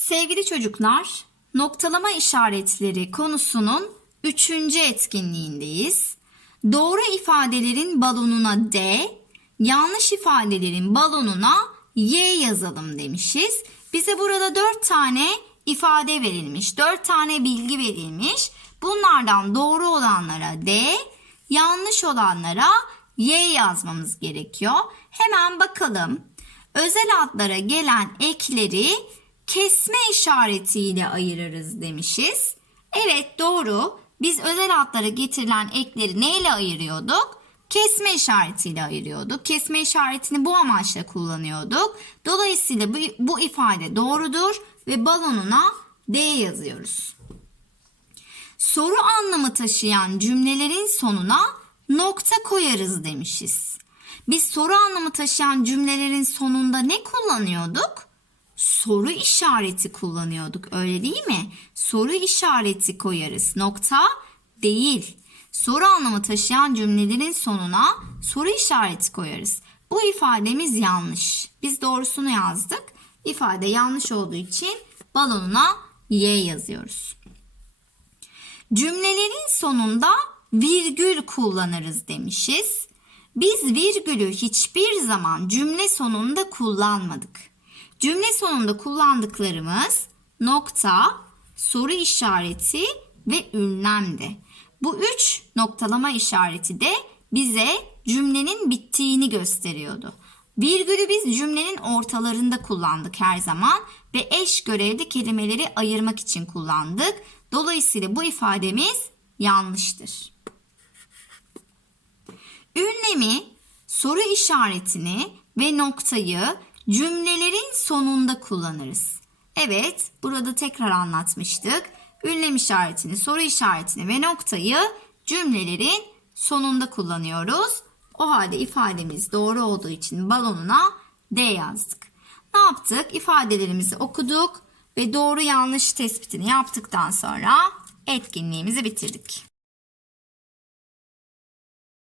Sevgili çocuklar, noktalama işaretleri konusunun üçüncü etkinliğindeyiz. Doğru ifadelerin balonuna D, yanlış ifadelerin balonuna Y yazalım demişiz. Bize burada dört tane ifade verilmiş, dört tane bilgi verilmiş. Bunlardan doğru olanlara D, yanlış olanlara Y yazmamız gerekiyor. Hemen bakalım. Özel adlara gelen ekleri kesme işaretiyle ayırırız demişiz. Evet doğru. Biz özel adlara getirilen ekleri neyle ayırıyorduk? Kesme işaretiyle ayırıyorduk. Kesme işaretini bu amaçla kullanıyorduk. Dolayısıyla bu, bu ifade doğrudur ve balonuna D yazıyoruz. Soru anlamı taşıyan cümlelerin sonuna nokta koyarız demişiz. Biz soru anlamı taşıyan cümlelerin sonunda ne kullanıyorduk? Soru işareti kullanıyorduk öyle değil mi? Soru işareti koyarız. Nokta değil. Soru anlamı taşıyan cümlelerin sonuna soru işareti koyarız. Bu ifademiz yanlış. Biz doğrusunu yazdık. İfade yanlış olduğu için balonuna Y yazıyoruz. Cümlelerin sonunda virgül kullanırız demişiz. Biz virgülü hiçbir zaman cümle sonunda kullanmadık. Cümle sonunda kullandıklarımız nokta, soru işareti ve ünlemdi. Bu üç noktalama işareti de bize cümlenin bittiğini gösteriyordu. Virgülü biz cümlenin ortalarında kullandık her zaman ve eş görevli kelimeleri ayırmak için kullandık. Dolayısıyla bu ifademiz yanlıştır. Ünlemi, soru işaretini ve noktayı cümlelerin sonunda kullanırız. Evet, burada tekrar anlatmıştık. Ünlem işaretini, soru işaretini ve noktayı cümlelerin sonunda kullanıyoruz. O halde ifademiz doğru olduğu için balonuna D yazdık. Ne yaptık? İfadelerimizi okuduk ve doğru yanlış tespitini yaptıktan sonra etkinliğimizi bitirdik.